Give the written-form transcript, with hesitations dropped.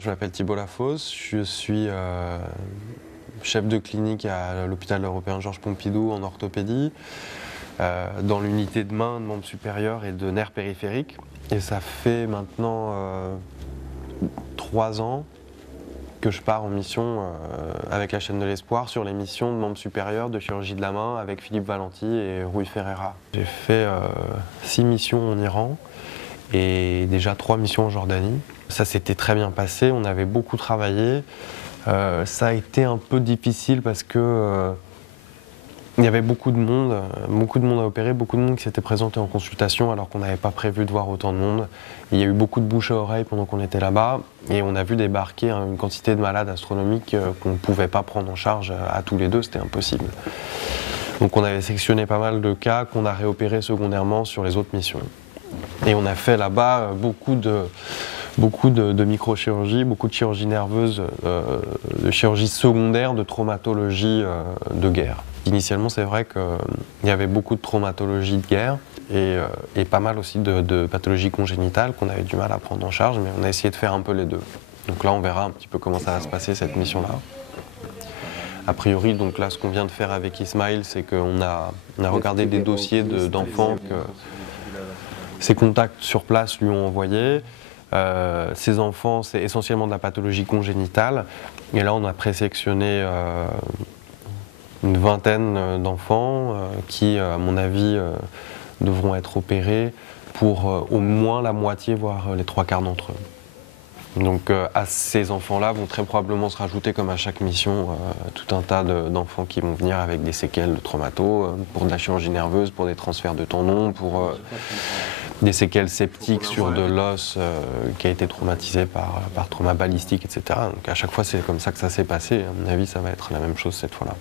Je m'appelle Thibault Lafosse, je suis chef de clinique à l'hôpital européen Georges Pompidou en orthopédie, dans l'unité de main, de membres supérieurs et de nerfs périphériques. Et ça fait maintenant 3 ans que je pars en mission avec la chaîne de l'Espoir sur les missions de membres supérieurs de chirurgie de la main avec Philippe Valenti et Rui Ferreira. J'ai fait 6 missions en Iran et déjà 3 missions en Jordanie. Ça s'était très bien passé, on avait beaucoup travaillé. Ça a été un peu difficile parce que il y avait beaucoup de monde à opérer, beaucoup de monde qui s'était présenté en consultation alors qu'on n'avait pas prévu de voir autant de monde. Il y a eu beaucoup de bouche à oreille pendant qu'on était là-bas et on a vu débarquer une quantité de malades astronomiques qu'on ne pouvait pas prendre en charge à tous les deux, c'était impossible. Donc on avait sectionné pas mal de cas qu'on a réopérés secondairement sur les autres missions. Et on a fait là-bas beaucoup de microchirurgie, beaucoup de chirurgie nerveuse, de chirurgie secondaire, de traumatologie de guerre. Initialement, c'est vrai qu'il y avait beaucoup de traumatologie de guerre et pas mal aussi de pathologies congénitales qu'on avait du mal à prendre en charge, mais on a essayé de faire un peu les deux. Donc là, on verra un petit peu comment ça va se passer cette mission-là. A priori, donc là, ce qu'on vient de faire avec Ismaël, c'est qu'on a regardé des dossiers d'enfants que ses contacts sur place lui ont envoyé. Ces enfants, c'est essentiellement de la pathologie congénitale. Et là, on a présélectionné une vingtaine d'enfants qui, à mon avis, devront être opérés pour au moins la moitié, voire les 3/4 d'entre eux. Donc à ces enfants-là vont très probablement se rajouter, comme à chaque mission, tout un tas d'enfants qui vont venir avec des séquelles de traumato, pour de la chirurgie nerveuse, pour des transferts de tendons, pour des séquelles septiques sur de l'os qui a été traumatisé par trauma balistique, etc. Donc à chaque fois c'est comme ça que ça s'est passé, à mon avis ça va être la même chose cette fois-là.